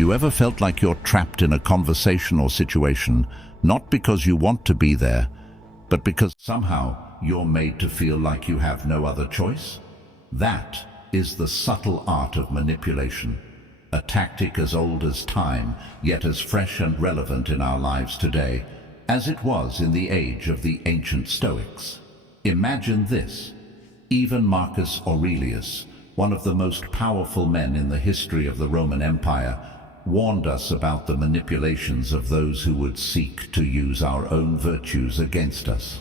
you ever felt like you're trapped in a conversation or situation, not because you want to be there, but because somehow you're made to feel like you have no other choice? That is the subtle art of manipulation, a tactic as old as time, yet as fresh and relevant in our lives today, as it was in the age of the ancient Stoics. Imagine this. Even Marcus Aurelius, one of the most powerful men in the history of the Roman Empire, warned us about the manipulations of those who would seek to use our own virtues against us.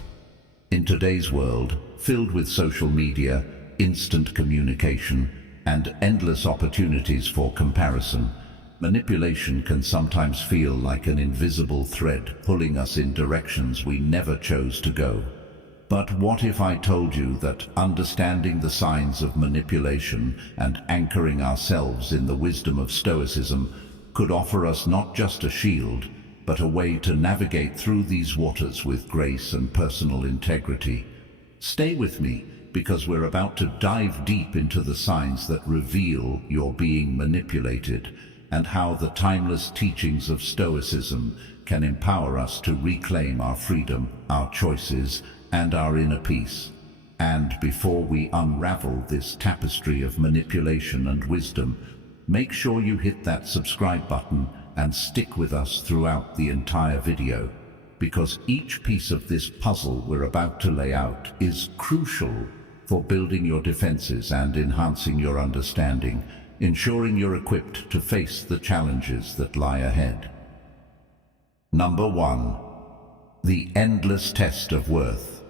In today's world, filled with social media, instant communication, and endless opportunities for comparison, manipulation can sometimes feel like an invisible thread pulling us in directions we never chose to go. But what if I told you that understanding the signs of manipulation and anchoring ourselves in the wisdom of Stoicism could offer us not just a shield, but a way to navigate through these waters with grace and personal integrity? Stay with me, because we're about to dive deep into the signs that reveal you're being manipulated, and how the timeless teachings of Stoicism can empower us to reclaim our freedom, our choices, and our inner peace. And before we unravel this tapestry of manipulation and wisdom, make sure you hit that subscribe button and stick with us throughout the entire video, because each piece of this puzzle we're about to lay out is crucial for building your defenses and enhancing your understanding, ensuring you're equipped to face the challenges that lie ahead. Number 1. The endless test of worth.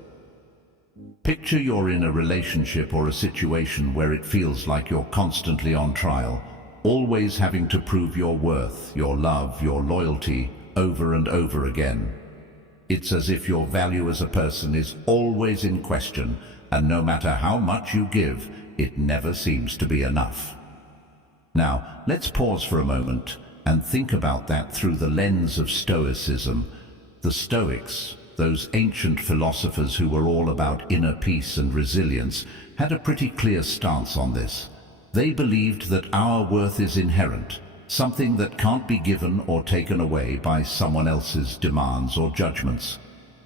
Picture you're in a relationship or a situation where it feels like you're constantly on trial, always having to prove your worth, your love, your loyalty, over and over again. It's as if your value as a person is always in question, and no matter how much you give, it never seems to be enough. Now, let's pause for a moment and think about that through the lens of Stoicism. The Stoics, those ancient philosophers who were all about inner peace and resilience, had a pretty clear stance on this. They believed that our worth is inherent, something that can't be given or taken away by someone else's demands or judgments.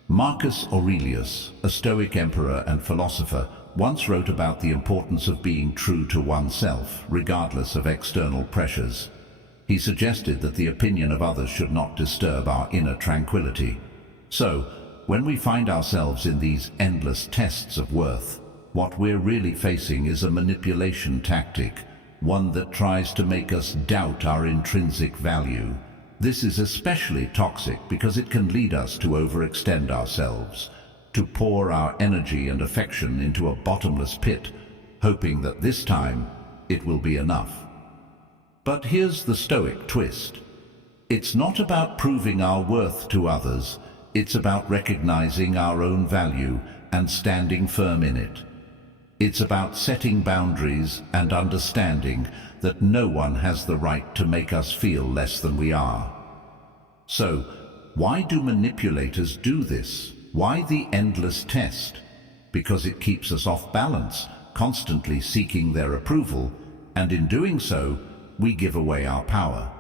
Marcus Aurelius, a Stoic emperor and philosopher, once wrote about the importance of being true to oneself, regardless of external pressures. He suggested that the opinion of others should not disturb our inner tranquility. So, when we find ourselves in these endless tests of worth, what we're really facing is a manipulation tactic, one that tries to make us doubt our intrinsic value. This is especially toxic because it can lead us to overextend ourselves, to pour our energy and affection into a bottomless pit, hoping that this time it will be enough. But here's the Stoic twist. It's not about proving our worth to others. It's about recognizing our own value and standing firm in it. It's about setting boundaries and understanding that no one has the right to make us feel less than we are. So, why do manipulators do this? Why the endless test? Because it keeps us off balance, constantly seeking their approval, and in doing so, we give away our power.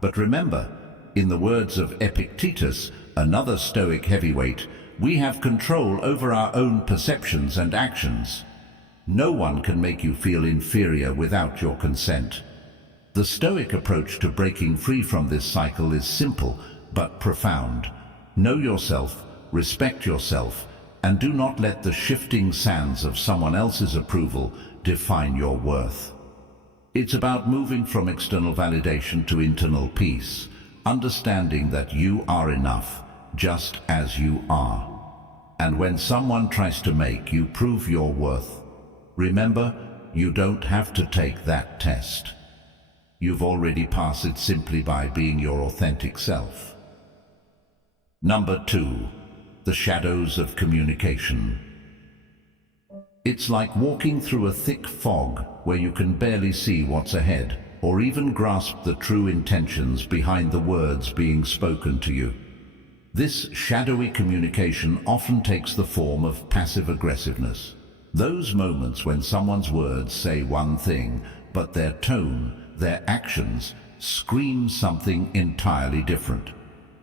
But remember, in the words of Epictetus, another Stoic heavyweight, we have control over our own perceptions and actions. No one can make you feel inferior without your consent. The Stoic approach to breaking free from this cycle is simple but profound. Know yourself, respect yourself, and do not let the shifting sands of someone else's approval define your worth. It's about moving from external validation to internal peace, understanding that you are enough, just as you are. And when someone tries to make you prove your worth, remember, you don't have to take that test. You've already passed it simply by being your authentic self. Number 2, the shadows of communication. It's like walking through a thick fog where you can barely see what's ahead, or even grasp the true intentions behind the words being spoken to you. This shadowy communication often takes the form of passive aggressiveness. Those moments when someone's words say one thing, but their tone, their actions, screams something entirely different.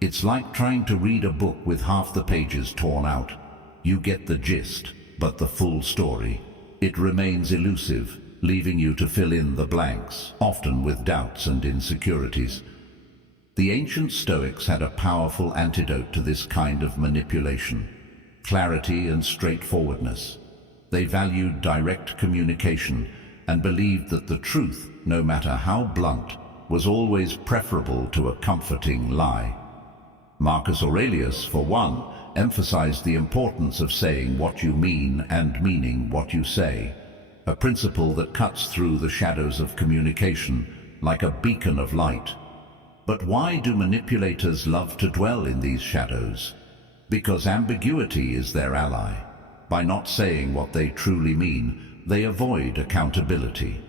It's like trying to read a book with half the pages torn out. You get the gist, but the full story, it remains elusive, leaving you to fill in the blanks, often with doubts and insecurities. The ancient Stoics had a powerful antidote to this kind of manipulation: clarity and straightforwardness. They valued direct communication and believed that the truth, no matter how blunt, was always preferable to a comforting lie. Marcus Aurelius, for one, emphasized the importance of saying what you mean and meaning what you say, a principle that cuts through the shadows of communication like a beacon of light. But why do manipulators love to dwell in these shadows? Because ambiguity is their ally. By not saying what they truly mean, they avoid accountability.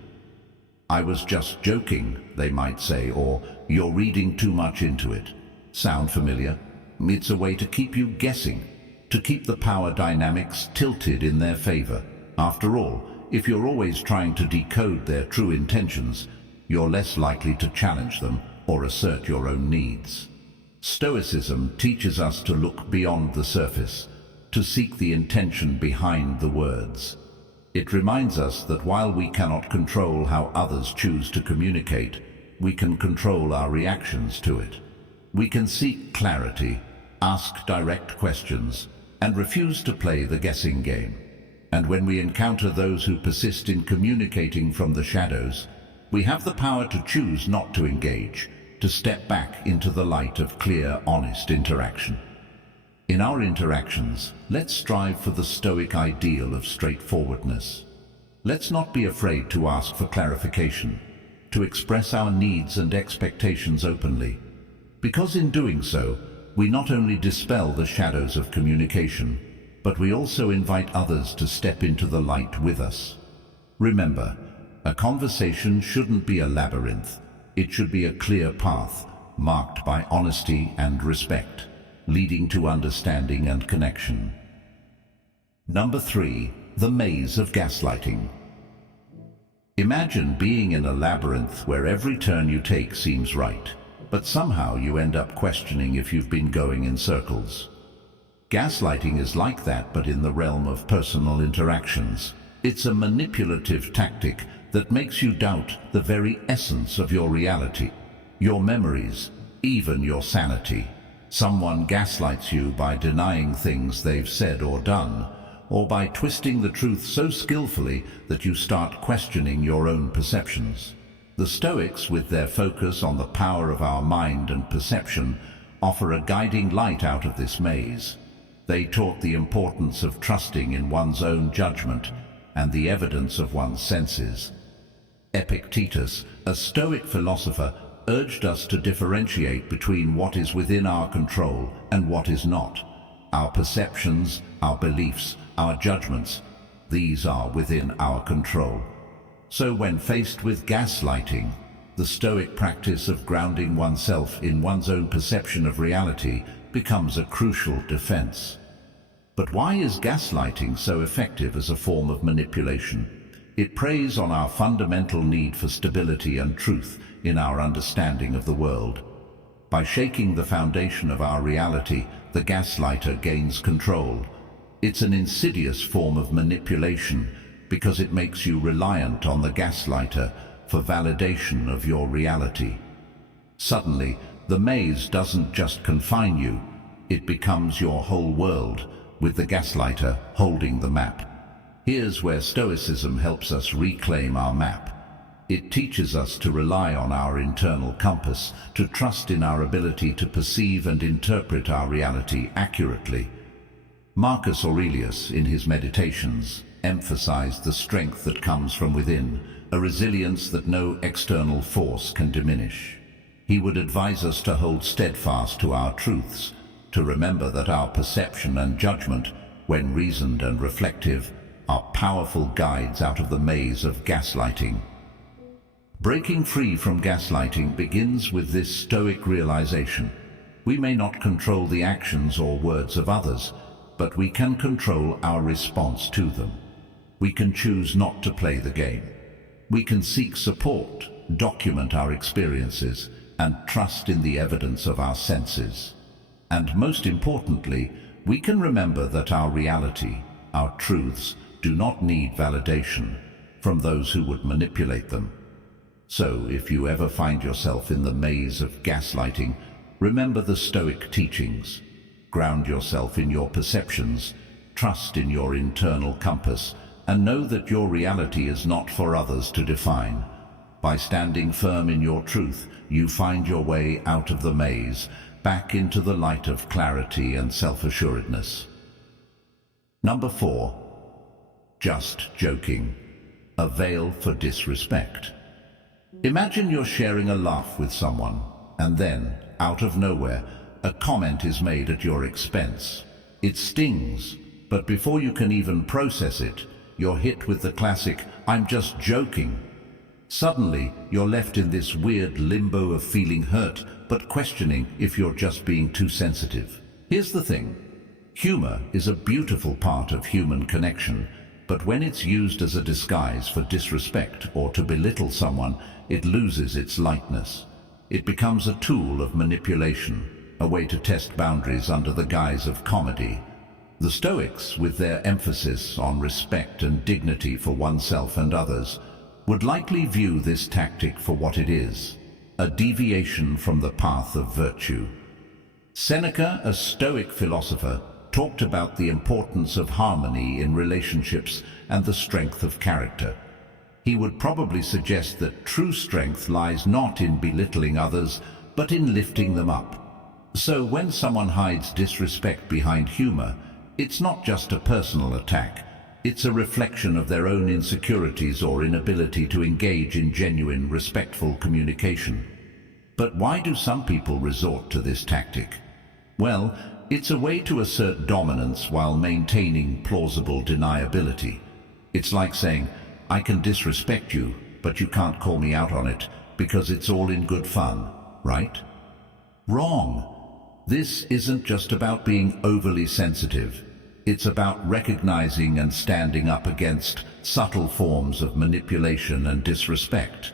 "I was just joking," they might say, or "You're reading too much into it." Sound familiar? It's a way to keep you guessing, to keep the power dynamics tilted in their favor. After all, if you're always trying to decode their true intentions, you're less likely to challenge them or assert your own needs. Stoicism teaches us to look beyond the surface, to seek the intention behind the words. It reminds us that while we cannot control how others choose to communicate, we can control our reactions to it. We can seek clarity, ask direct questions, and refuse to play the guessing game. And when we encounter those who persist in communicating from the shadows, we have the power to choose not to engage, to step back into the light of clear, honest interaction. In our interactions, let's strive for the Stoic ideal of straightforwardness. Let's not be afraid to ask for clarification, to express our needs and expectations openly, because in doing so, we not only dispel the shadows of communication, but we also invite others to step into the light with us. Remember, a conversation shouldn't be a labyrinth. It should be a clear path, marked by honesty and respect, leading to understanding and connection. Number 3, the maze of gaslighting. Imagine being in a labyrinth where every turn you take seems right, but somehow you end up questioning if you've been going in circles. Gaslighting is like that, but in the realm of personal interactions. It's a manipulative tactic that makes you doubt the very essence of your reality, your memories, even your sanity. Someone gaslights you by denying things they've said or done, or by twisting the truth so skillfully that you start questioning your own perceptions. The Stoics, with their focus on the power of our mind and perception, offer a guiding light out of this maze. They taught the importance of trusting in one's own judgment and the evidence of one's senses. Epictetus, a Stoic philosopher, urged us to differentiate between what is within our control and what is not. Our perceptions, our beliefs, our judgments, these are within our control. So when faced with gaslighting, the Stoic practice of grounding oneself in one's own perception of reality becomes a crucial defense. But why is gaslighting so effective as a form of manipulation? It preys on our fundamental need for stability and truth in our understanding of the world. By shaking the foundation of our reality, the gaslighter gains control. It's an insidious form of manipulation because it makes you reliant on the gaslighter for validation of your reality. Suddenly, the maze doesn't just confine you, it becomes your whole world, with the gaslighter holding the map. Here's where Stoicism helps us reclaim our map. It teaches us to rely on our internal compass, to trust in our ability to perceive and interpret our reality accurately. Marcus Aurelius, in his Meditations, emphasized the strength that comes from within, a resilience that no external force can diminish. He would advise us to hold steadfast to our truths, to remember that our perception and judgment, when reasoned and reflective, are powerful guides out of the maze of gaslighting. Breaking free from gaslighting begins with this Stoic realization. We may not control the actions or words of others, but we can control our response to them. We can choose not to play the game. We can seek support, document our experiences, and trust in the evidence of our senses. And most importantly, we can remember that our reality, our truths, do not need validation from those who would manipulate them. So, if you ever find yourself in the maze of gaslighting, remember the Stoic teachings. Ground yourself in your perceptions, trust in your internal compass, and know that your reality is not for others to define. By standing firm in your truth, you find your way out of the maze, back into the light of clarity and self-assuredness. Number 4. Just joking. A veil for disrespect. Imagine you're sharing a laugh with someone, and then, out of nowhere, a comment is made at your expense. It stings, but before you can even process it, you're hit with the classic, "I'm just joking." Suddenly, you're left in this weird limbo of feeling hurt, but questioning if you're just being too sensitive. Here's the thing. Humor is a beautiful part of human connection, but when it's used as a disguise for disrespect or to belittle someone, it loses its lightness. It becomes a tool of manipulation, a way to test boundaries under the guise of comedy. The Stoics, with their emphasis on respect and dignity for oneself and others, would likely view this tactic for what it is, a deviation from the path of virtue. Seneca, a Stoic philosopher, talked about the importance of harmony in relationships and the strength of character. He would probably suggest that true strength lies not in belittling others, but in lifting them up. So when someone hides disrespect behind humor, it's not just a personal attack. It's a reflection of their own insecurities or inability to engage in genuine, respectful communication. But why do some people resort to this tactic? Well, it's a way to assert dominance while maintaining plausible deniability. It's like saying, "I can disrespect you, but you can't call me out on it because it's all in good fun, right?" Wrong. This isn't just about being overly sensitive. It's about recognizing and standing up against subtle forms of manipulation and disrespect.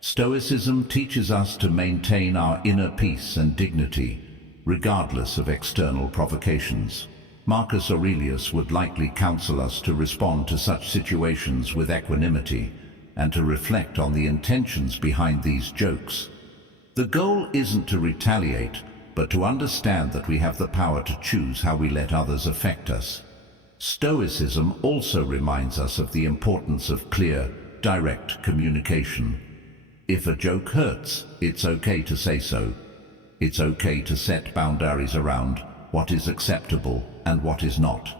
Stoicism teaches us to maintain our inner peace and dignity, regardless of external provocations. Marcus Aurelius would likely counsel us to respond to such situations with equanimity and to reflect on the intentions behind these jokes. The goal isn't to retaliate, but to understand that we have the power to choose how we let others affect us. Stoicism also reminds us of the importance of clear, direct communication. If a joke hurts, it's okay to say so. It's okay to set boundaries around what is acceptable and what is not.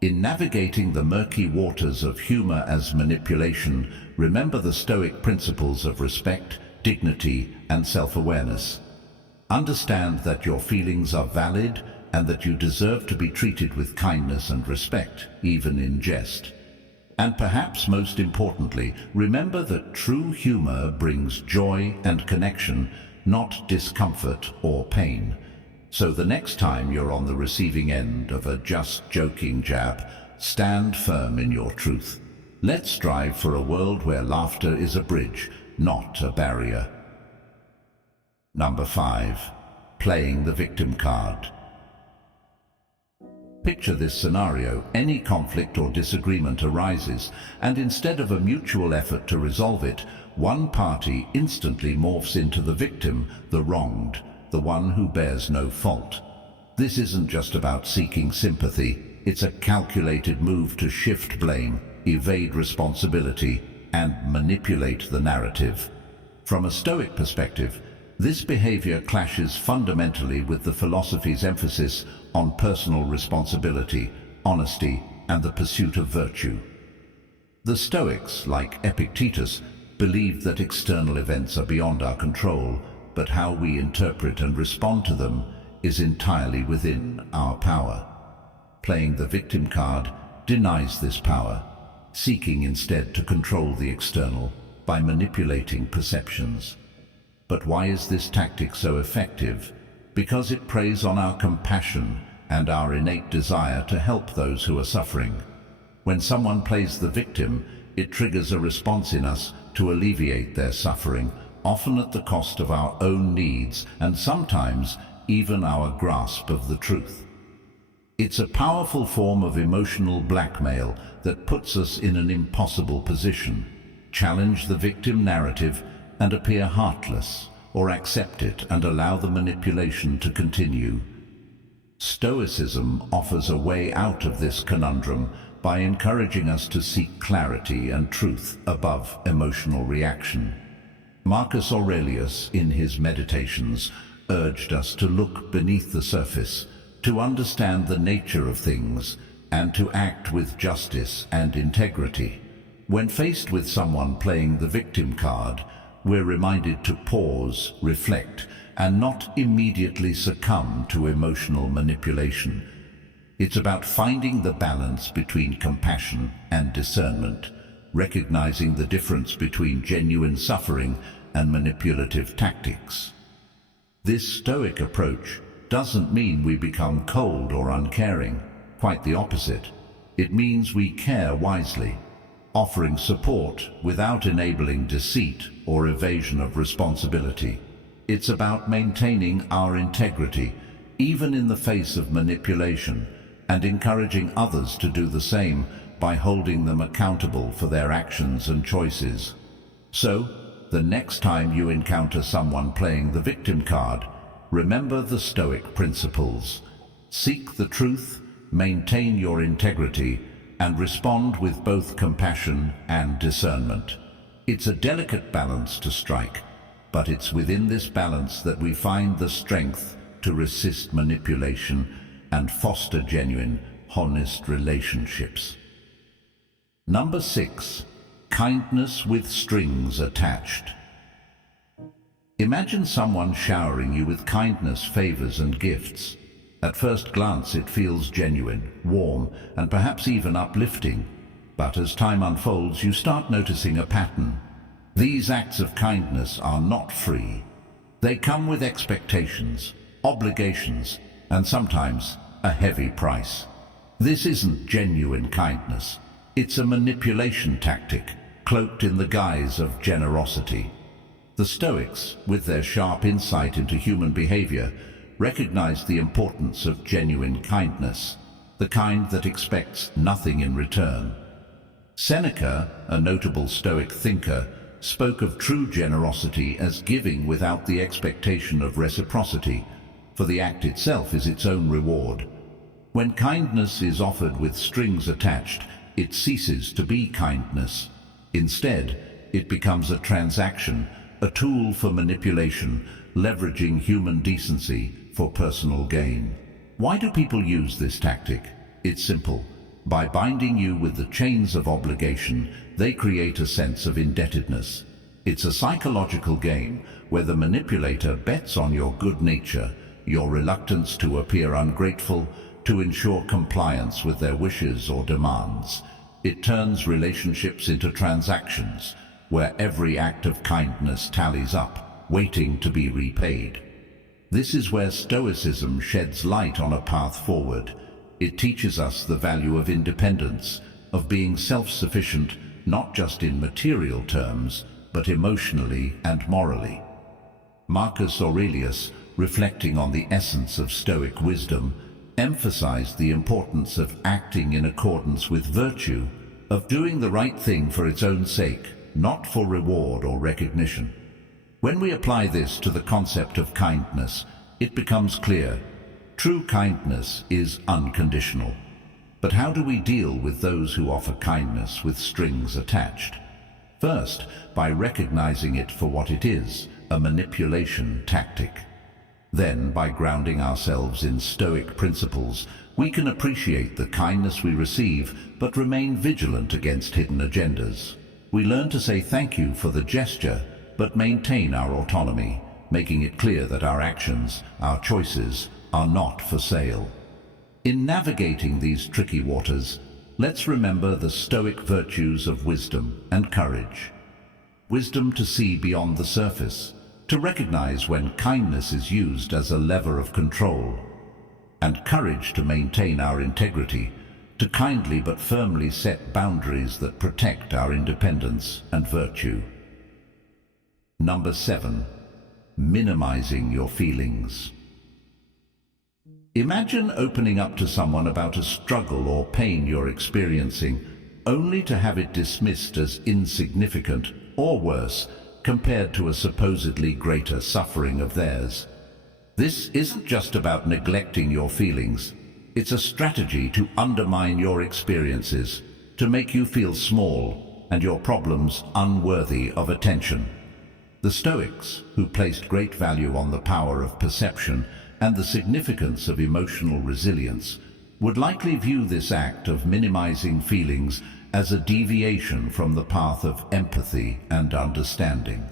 In navigating the murky waters of humor as manipulation, remember the Stoic principles of respect, dignity, and self-awareness. Understand that your feelings are valid and that you deserve to be treated with kindness and respect, even in jest. And perhaps most importantly, remember that true humor brings joy and connection, not discomfort or pain. So the next time you're on the receiving end of a just joking jab, stand firm in your truth. Let's strive for a world where laughter is a bridge, not a barrier. Number 5. Playing the victim card. Picture this scenario. Any conflict or disagreement arises, and instead of a mutual effort to resolve it, one party instantly morphs into the victim, the wronged, the one who bears no fault. This isn't just about seeking sympathy. It's a calculated move to shift blame, evade responsibility, and manipulate the narrative. From a Stoic perspective, this behavior clashes fundamentally with the philosophy's emphasis on personal responsibility, honesty, and the pursuit of virtue. The Stoics, like Epictetus, believed that external events are beyond our control, but how we interpret and respond to them is entirely within our power. Playing the victim card denies this power, seeking instead to control the external by manipulating perceptions. But why is this tactic so effective? Because it preys on our compassion and our innate desire to help those who are suffering. When someone plays the victim, it triggers a response in us to alleviate their suffering, often at the cost of our own needs and sometimes even our grasp of the truth. It's a powerful form of emotional blackmail that puts us in an impossible position. Challenge the victim narrative and appear heartless, or accept it and allow the manipulation to continue. Stoicism offers a way out of this conundrum by encouraging us to seek clarity and truth above emotional reaction. Marcus Aurelius, in his Meditations, urged us to look beneath the surface, to understand the nature of things, and to act with justice and integrity. When faced with someone playing the victim card, we're reminded to pause, reflect, and not immediately succumb to emotional manipulation. It's about finding the balance between compassion and discernment, recognizing the difference between genuine suffering and manipulative tactics. This Stoic approach doesn't mean we become cold or uncaring. Quite the opposite. It means we care wisely, offering support without enabling deceit or evasion of responsibility. It's about maintaining our integrity, even in the face of manipulation, and encouraging others to do the same by holding them accountable for their actions and choices. So, the next time you encounter someone playing the victim card, remember the Stoic principles. Seek the truth, maintain your integrity, and respond with both compassion and discernment. It's a delicate balance to strike, but it's within this balance that we find the strength to resist manipulation and foster genuine, honest relationships. Number 6. Kindness with strings attached. Imagine someone showering you with kindness, favors, and gifts. At first glance, it feels genuine, warm, and perhaps even uplifting. But as time unfolds, you start noticing a pattern. These acts of kindness are not free. They come with expectations, obligations, and sometimes a heavy price. This isn't genuine kindness. It's a manipulation tactic, cloaked in the guise of generosity. The Stoics, with their sharp insight into human behavior, recognized the importance of genuine kindness, the kind that expects nothing in return. Seneca, a notable Stoic thinker, spoke of true generosity as giving without the expectation of reciprocity, for the act itself is its own reward. When kindness is offered with strings attached, it ceases to be kindness. Instead, it becomes a transaction, a tool for manipulation, leveraging human decency for personal gain. Why do people use this tactic? It's simple. By binding you with the chains of obligation, they create a sense of indebtedness. It's a psychological game where the manipulator bets on your good nature, your reluctance to appear ungrateful, to ensure compliance with their wishes or demands. It turns relationships into transactions, where every act of kindness tallies up, waiting to be repaid. This is where Stoicism sheds light on a path forward. It teaches us the value of independence, of being self-sufficient, not just in material terms, but emotionally and morally. Marcus Aurelius, reflecting on the essence of Stoic wisdom, emphasized the importance of acting in accordance with virtue, of doing the right thing for its own sake, not for reward or recognition. When we apply this to the concept of kindness, it becomes clear. True kindness is unconditional. But how do we deal with those who offer kindness with strings attached? First, by recognizing it for what it is, a manipulation tactic. Then, by grounding ourselves in Stoic principles, we can appreciate the kindness we receive, but remain vigilant against hidden agendas. We learn to say thank you for the gesture, but maintain our autonomy, making it clear that our actions, our choices, are not for sale. In navigating these tricky waters, let's remember the Stoic virtues of wisdom and courage. Wisdom to see beyond the surface, to recognize when kindness is used as a lever of control, and courage to maintain our integrity, to kindly but firmly set boundaries that protect our independence and virtue. Number 7. Minimizing your feelings. Imagine opening up to someone about a struggle or pain you're experiencing, only to have it dismissed as insignificant, or worse, compared to a supposedly greater suffering of theirs. This isn't just about neglecting your feelings. It's a strategy to undermine your experiences, to make you feel small and your problems unworthy of attention. The Stoics, who placed great value on the power of perception and the significance of emotional resilience, would likely view this act of minimizing feelings as a deviation from the path of empathy and understanding.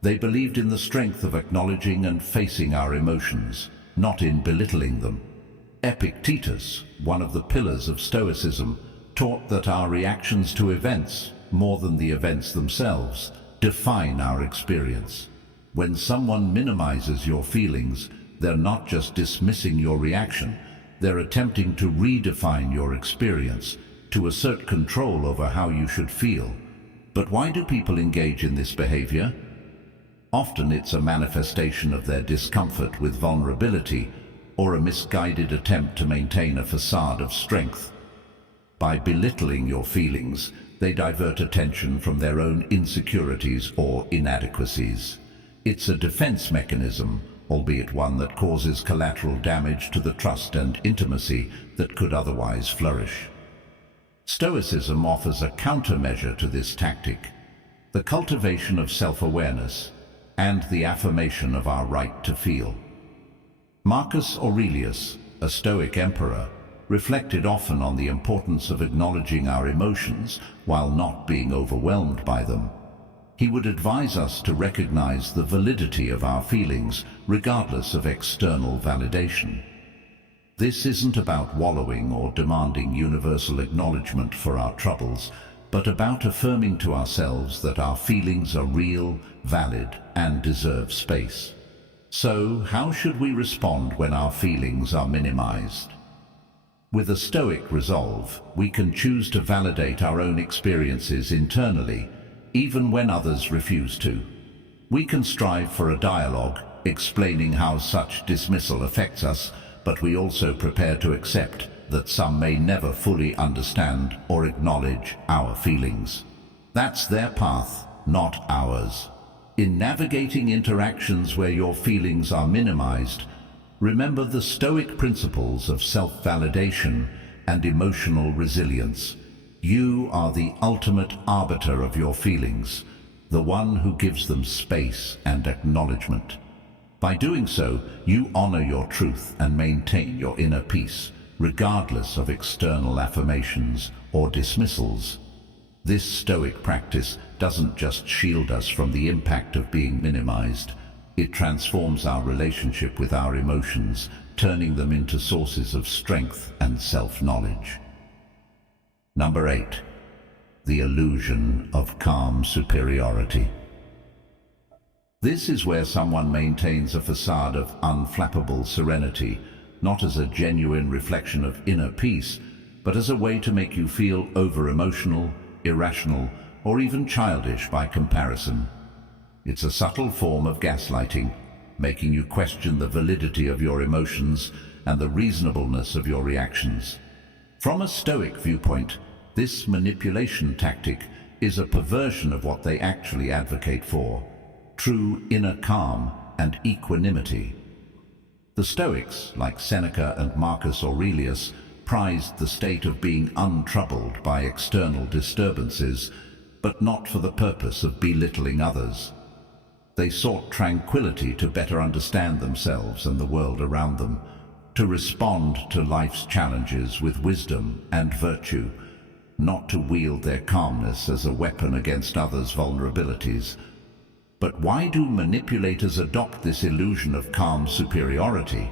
They believed in the strength of acknowledging and facing our emotions, not in belittling them. Epictetus, one of the pillars of Stoicism, taught that our reactions to events, more than the events themselves, define our experience. When someone minimizes your feelings, they're not just dismissing your reaction, they're attempting to redefine your experience, to assert control over how you should feel. But why do people engage in this behavior? Often it's a manifestation of their discomfort with vulnerability, or a misguided attempt to maintain a facade of strength. By belittling your feelings, they divert attention from their own insecurities or inadequacies. It's a defense mechanism, albeit one that causes collateral damage to the trust and intimacy that could otherwise flourish. Stoicism offers a countermeasure to this tactic: the cultivation of self-awareness and the affirmation of our right to feel. Marcus Aurelius, a Stoic emperor, reflected often on the importance of acknowledging our emotions while not being overwhelmed by them. He would advise us to recognize the validity of our feelings regardless of external validation. This isn't about wallowing or demanding universal acknowledgement for our troubles, but about affirming to ourselves that our feelings are real, valid, and deserve space. So, how should we respond when our feelings are minimized? With a Stoic resolve, we can choose to validate our own experiences internally, even when others refuse to. We can strive for a dialogue, explaining how such dismissal affects us, but we also prepare to accept that some may never fully understand or acknowledge our feelings. That's their path, not ours. In navigating interactions where your feelings are minimized, remember the Stoic principles of self-validation and emotional resilience. You are the ultimate arbiter of your feelings, the one who gives them space and acknowledgement. By doing so, you honor your truth and maintain your inner peace, regardless of external affirmations or dismissals. This Stoic practice doesn't just shield us from the impact of being minimized, it transforms our relationship with our emotions, turning them into sources of strength and self-knowledge. Number 8. The illusion of calm superiority. This is where someone maintains a facade of unflappable serenity, not as a genuine reflection of inner peace, but as a way to make you feel over-emotional, irrational, or even childish by comparison. It's a subtle form of gaslighting, making you question the validity of your emotions and the reasonableness of your reactions. From a Stoic viewpoint, this manipulation tactic is a perversion of what they actually advocate for: true inner calm and equanimity. The Stoics, like Seneca and Marcus Aurelius, prized the state of being untroubled by external disturbances, but not for the purpose of belittling others. They sought tranquility to better understand themselves and the world around them, to respond to life's challenges with wisdom and virtue, not to wield their calmness as a weapon against others' vulnerabilities. But why do manipulators adopt this illusion of calm superiority?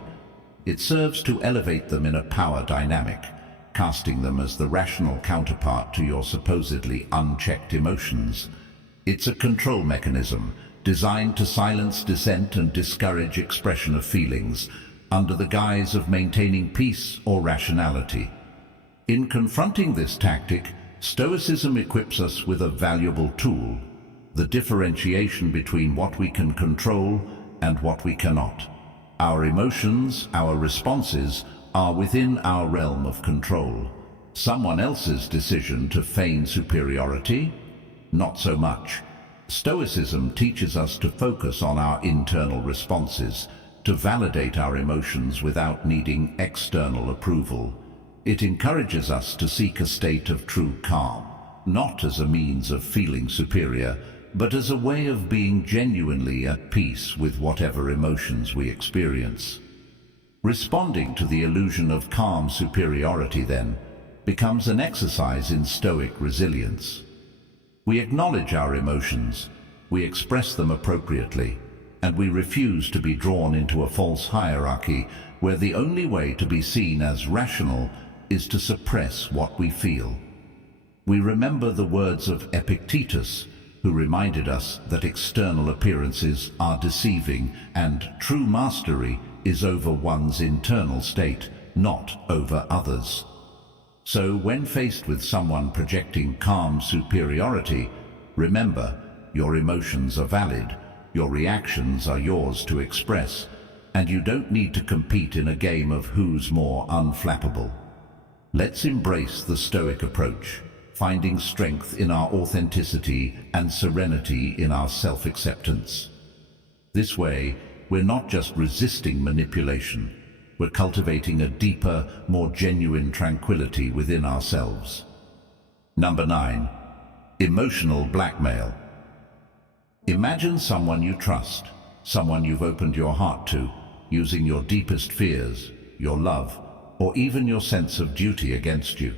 It serves to elevate them in a power dynamic, casting them as the rational counterpart to your supposedly unchecked emotions. It's a control mechanism designed to silence dissent and discourage expression of feelings under the guise of maintaining peace or rationality. In confronting this tactic, Stoicism equips us with a valuable tool: the differentiation between what we can control and what we cannot. Our emotions, our responses, are within our realm of control. Someone else's decision to feign superiority? Not so much. Stoicism teaches us to focus on our internal responses, to validate our emotions without needing external approval. It encourages us to seek a state of true calm, not as a means of feeling superior, but as a way of being genuinely at peace with whatever emotions we experience. Responding to the illusion of calm superiority, then, becomes an exercise in Stoic resilience. We acknowledge our emotions, we express them appropriately, and we refuse to be drawn into a false hierarchy where the only way to be seen as rational is to suppress what we feel. We remember the words of Epictetus, who reminded us that external appearances are deceiving and true mastery is over one's internal state, not over others. So when faced with someone projecting calm superiority, remember, your emotions are valid, your reactions are yours to express, and you don't need to compete in a game of who's more unflappable. Let's embrace the Stoic approach, finding strength in our authenticity and serenity in our self-acceptance. This way, we're not just resisting manipulation, we're cultivating a deeper, more genuine tranquility within ourselves. Number 9. Emotional blackmail. Imagine someone you trust, someone you've opened your heart to, using your deepest fears, your love, or even your sense of duty against you.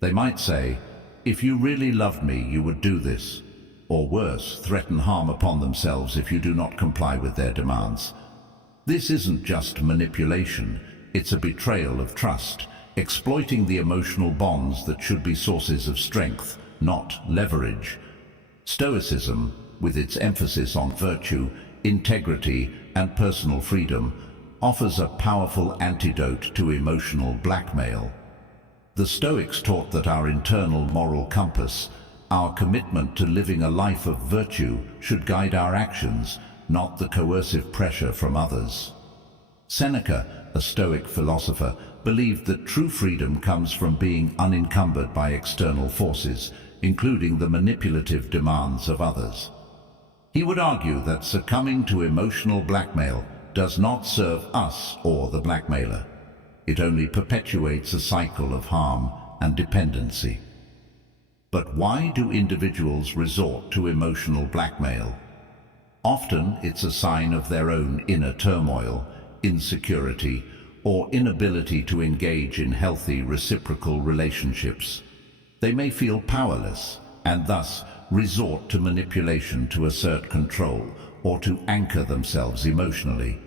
They might say, "If you really loved me, you would do this," or worse, threaten harm upon themselves if you do not comply with their demands. This isn't just manipulation, it's a betrayal of trust, exploiting the emotional bonds that should be sources of strength, not leverage. Stoicism, with its emphasis on virtue, integrity, and personal freedom, offers a powerful antidote to emotional blackmail. The Stoics taught that our internal moral compass, our commitment to living a life of virtue, should guide our actions, not the coercive pressure from others. Seneca, a Stoic philosopher, believed that true freedom comes from being unencumbered by external forces, including the manipulative demands of others. He would argue that succumbing to emotional blackmail does not serve us or the blackmailer. It only perpetuates a cycle of harm and dependency. But why do individuals resort to emotional blackmail? Often it's a sign of their own inner turmoil, insecurity, or inability to engage in healthy reciprocal relationships. They may feel powerless and thus resort to manipulation to assert control or to anchor themselves emotionally.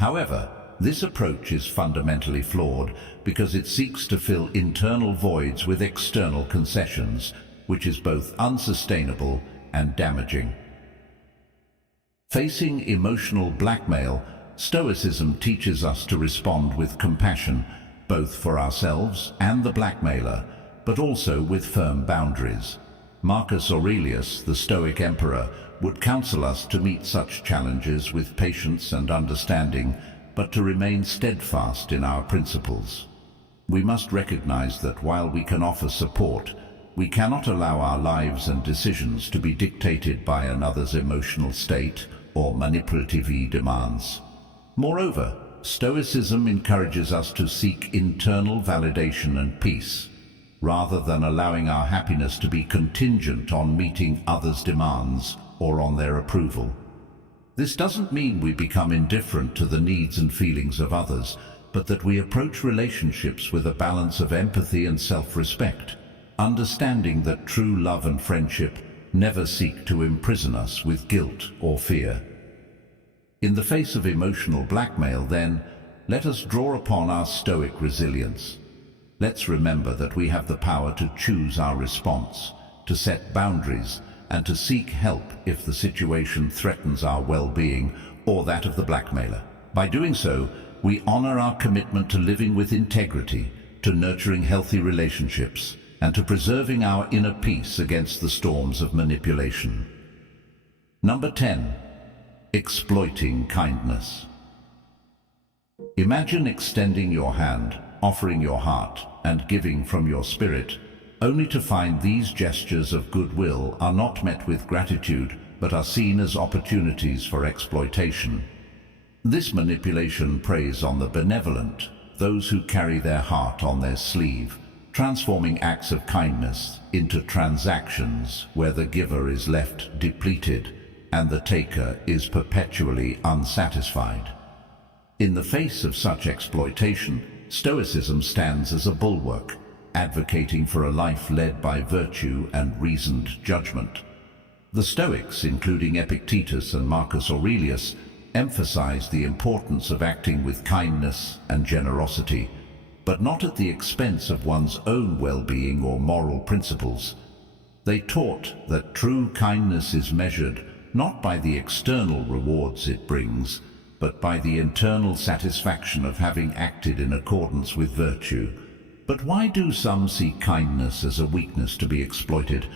However, this approach is fundamentally flawed because it seeks to fill internal voids with external concessions, which is both unsustainable and damaging. Facing emotional blackmail, Stoicism teaches us to respond with compassion, both for ourselves and the blackmailer, but also with firm boundaries. Marcus Aurelius, the Stoic emperor, would counsel us to meet such challenges with patience and understanding, but to remain steadfast in our principles. We must recognize that while we can offer support, we cannot allow our lives and decisions to be dictated by another's emotional state or manipulative demands. Moreover, Stoicism encourages us to seek internal validation and peace, rather than allowing our happiness to be contingent on meeting others' demands or on their approval. This doesn't mean we become indifferent to the needs and feelings of others, but that we approach relationships with a balance of empathy and self-respect, understanding that true love and friendship never seek to imprison us with guilt or fear. In the face of emotional blackmail, then, let us draw upon our Stoic resilience. Let's remember that we have the power to choose our response, to set boundaries, and to seek help if the situation threatens our well-being or that of the blackmailer. By doing so, we honor our commitment to living with integrity, to nurturing healthy relationships, and to preserving our inner peace against the storms of manipulation. Number 10. Exploiting kindness. Imagine extending your hand, offering your heart, and giving from your spirit, only to find these gestures of goodwill are not met with gratitude, but are seen as opportunities for exploitation. This manipulation preys on the benevolent, those who carry their heart on their sleeve, transforming acts of kindness into transactions where the giver is left depleted and the taker is perpetually unsatisfied. In the face of such exploitation, Stoicism stands as a bulwark, advocating for a life led by virtue and reasoned judgment. The Stoics, including Epictetus and Marcus Aurelius, emphasized the importance of acting with kindness and generosity, but not at the expense of one's own well-being or moral principles. They taught that true kindness is measured not by the external rewards it brings, but by the internal satisfaction of having acted in accordance with virtue. But why do some see kindness as a weakness to be exploited?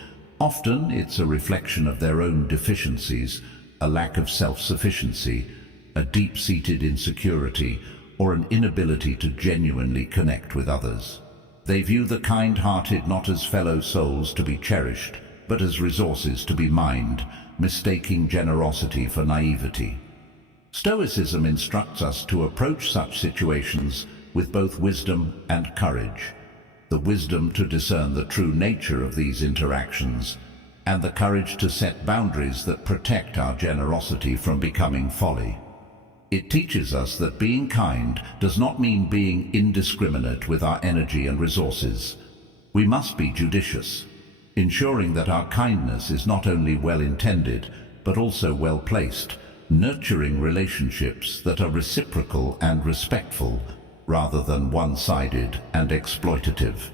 Often it's a reflection of their own deficiencies, a lack of self-sufficiency, a deep-seated insecurity, or an inability to genuinely connect with others. They view the kind-hearted not as fellow souls to be cherished, but as resources to be mined, mistaking generosity for naivety. Stoicism instructs us to approach such situations with both wisdom and courage. The wisdom to discern the true nature of these interactions, and the courage to set boundaries that protect our generosity from becoming folly. It teaches us that being kind does not mean being indiscriminate with our energy and resources. We must be judicious, ensuring that our kindness is not only well-intended, but also well-placed, nurturing relationships that are reciprocal and respectful, rather than one-sided and exploitative.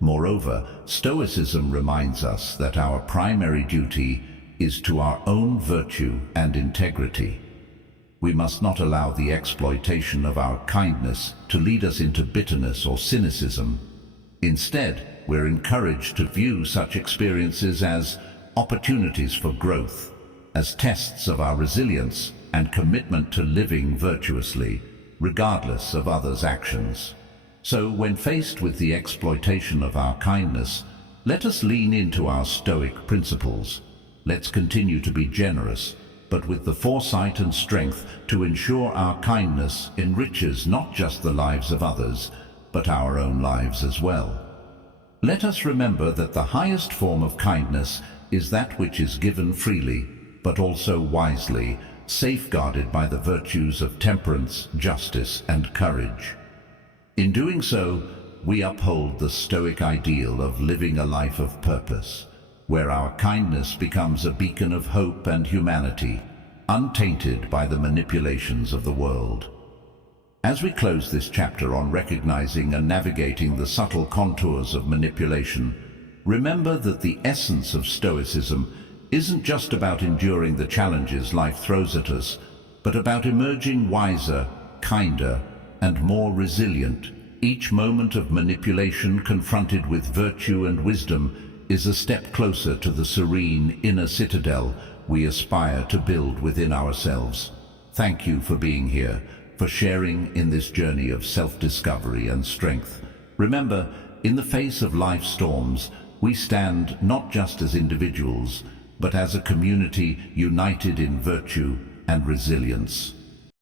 Moreover, Stoicism reminds us that our primary duty is to our own virtue and integrity. We must not allow the exploitation of our kindness to lead us into bitterness or cynicism. Instead, we're encouraged to view such experiences as opportunities for growth, as tests of our resilience and commitment to living virtuously, regardless of others' actions. So, when faced with the exploitation of our kindness, let us lean into our Stoic principles. Let's continue to be generous, but with the foresight and strength to ensure our kindness enriches not just the lives of others, but our own lives as well. Let us remember that the highest form of kindness is that which is given freely, but also wisely, safeguarded by the virtues of temperance, justice, and courage. In doing so, we uphold the Stoic ideal of living a life of purpose, where our kindness becomes a beacon of hope and humanity, untainted by the manipulations of the world. As we close this chapter on recognizing and navigating the subtle contours of manipulation, remember that the essence of Stoicism isn't just about enduring the challenges life throws at us, but about emerging wiser, kinder, and more resilient. Each moment of manipulation confronted with virtue and wisdom is a step closer to the serene inner citadel we aspire to build within ourselves. Thank you for being here, for sharing in this journey of self-discovery and strength. Remember, in the face of life's storms, we stand not just as individuals, but as a community united in virtue and resilience.